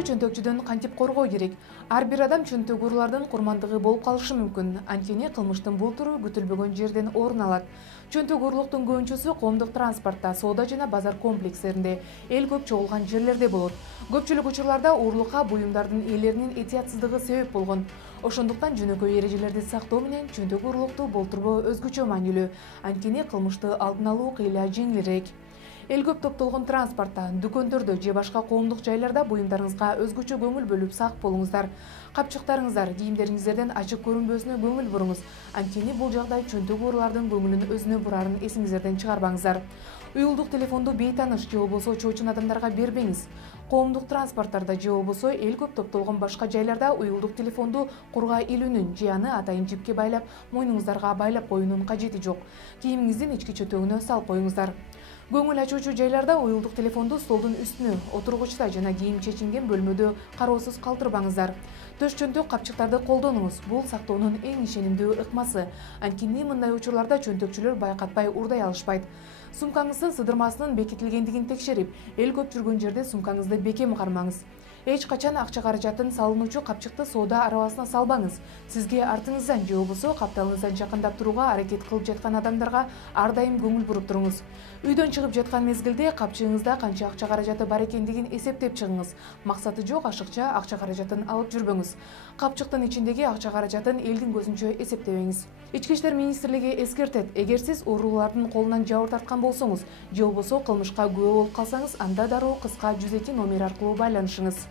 Өзүңүздү чөнтөкчүдөн кантип коргоо керек? Ар бир адам чөнтөк уруулардын курмандыгы болуп калышы мүмкүн. Анткени кылмыштын бул түрү күтүлбөгөн жерден орун алат. Чөнтөк уруулуктун көбүнчөсү коомдук транспортто, соода жана базар комплекстеринде, эл көп чогулган жерлерде болот. Көпчүлүк учурларда уурулукка буюмдардын ээлеринин этиятсыздыгы себеп болгон. Ошондуктан жөнөкөй эрежелерди сактоо менен чөнтөк уруулукту болтурбоо өзгөчө маанилүү. Анткени кылмышты алдын алуу кыйла жеңилирээк. Эл көп топтолгон транспортто, дүкөндөрдө же башка коомдук жайларда буюмдарыңызга өзгөчө көңүл бөлүп сак болуңуздар. Капчыктарыңыздар, кийимдериңиздерден ачык көрүнбөсүнө көңүл буруңуз. Анткени бул жагдай чөнтөк уруулардын көңүлүн өзүнө бурарын эсиңиздерден чыгарбаңыздар. Уюлдук телефонду бейтаныш же болбосо чоочун адамдарга бербеңиз. Коомдук транспорттарда же болбосо эл көп топтолгон башка жайларда уюлдук телефонду курга илүүнүн же аны атайын жипке байлап, мойнуңуздарга байлап коюунун кажети жок. Кийимиңиздин ички чөтөгүнө салып коюңуздар. Көңүл ачуучу жайларда уюлдук телефонду столдун үстүнө, отургучта жана кийим чечинген бөлмөдө кароосуз калтырбаңыздар. Төш чөнтөк капчыктарды колдонуңуз. Бул сактоонун эң ишенимдүү ыкмасы. Анткени мындай учурларда чөнтөкчүлөр байкатпай уурдай алышпайт. Сумкаңыздын сыдырмасынын бекитилгендигин текшерип, эл көп жүргөн жерде сумкаңызды бекем кармаңыз. Эч качан акча каражатын салынуучу капчыкты соода арабасына салбаңыз. Сизге артыңыздан же болбосо капталыңыздан жакындап турууга аракет кылып жаткан адамдарга ар дайым көңүл буруп туруңуз. Үйдөн чыгып жаткан мезгилде капчыгыңызда канча акча каражаты бар экендигин эсептеп чыгыңыз. Максаты жок ашыкча акча каражатын алып жүрбөңүз. Капчыктын ичиндеги акча каражатын элдин көзүнчө эсептебеңиз. Ички иштер министрлиги эскертет: эгер сиз уруулардын колунан жабыр тарткан болсоңуз же болбосо кылмышка күбө болуп калсаңыз, анда дароо кыска 102 номер аркылуу байланышыңыз.